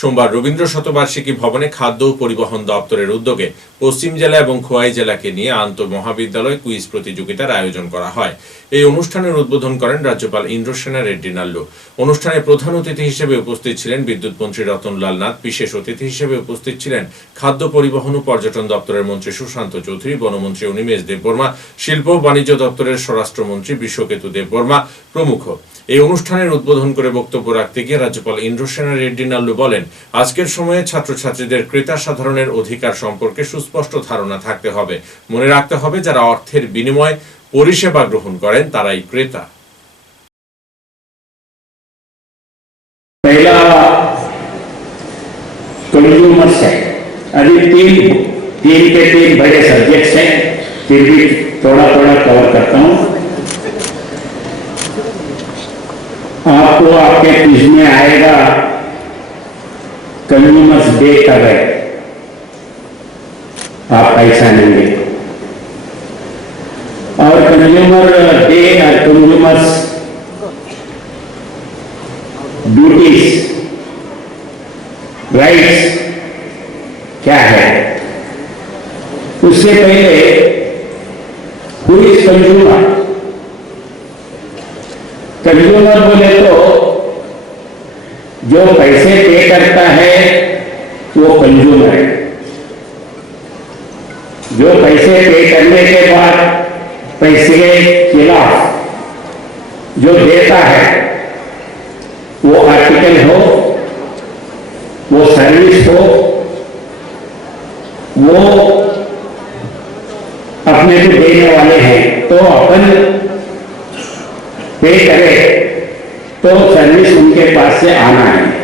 সোমবার রবীন্দ্র শতবার্ষিকী ভবনে খাদ্য ও পরিবহন দপ্তরের উদ্যোগে পশ্চিম জেলা এবং খোয়াই জেলাকে নিয়ে আন্ত মহাবিদ্যালয় কুইজ প্রতিযোগিতার আয়োজন করা হয়। এই অনুষ্ঠানের উদ্বোধন করেন রাজ্যপাল ইন্দ্রসেনা রেড্ডি নাল্লু। অনুষ্ঠানে প্রধান অতিথি হিসেবে উপস্থিত ছিলেন বিদ্যুৎ মন্ত্রী রতনলাল নাথ, বিশেষ অতিথি হিসেবে উপস্থিত ছিলেন খাদ্য পরিবহন ও পর্যটন দপ্তরের মন্ত্রী সুশান্ত চৌধুরী, বনমন্ত্রী অনিমেষ দেববর্মা, শিল্প ও বাণিজ্য দপ্তরের স্বরাষ্ট্রমন্ত্রী বিশ্বকেতু দেববর্মা প্রমুখ। এই অনুষ্ঠানের উদ্বোধন করে বক্তব্য রাখতে গিয়ে রাজ্যপাল ইন্দ্রসেনা রেড্ডি নাল্লু বলেন আজকের সময়ে ছাত্রছাত্রীদের ক্রেতা সাধারণের অধিকার সম্পর্কে সুস্পষ্ট ধারণা থাকতে হবে মনে রাখতে হবে যারা অর্থের বিনিময়ে পরিষেবা গ্রহণ করেন তারাই ক্রেতা पहला कंज्यूमर्स है अभी तीन तीन के तीन बड़े सब्जेक्ट्स हैं फिर भी थोड़ा थोड़ा कवर करता आपको आपके क्विज में आएगा कंज्यूमर्स डे कब है आप पैसा लेंगे और कंज्यूमर डे और कंज्यूमर्स ड्यूटीज़ राइट्स क्या है? उससे पहले हु इज़ कंज्यूमर कंज्यूमर बोले तो जो पैसे पे करता है वो कंज्यूमर है। जो पैसे पे करने के बाद पैसे के खिलाफ जो देता है, वो आर्टिकल हो, वो सर्विस हो, वो अपने को देने वाले हैं तो अपन पे करें। तो सर्विस उनके पास से आना है।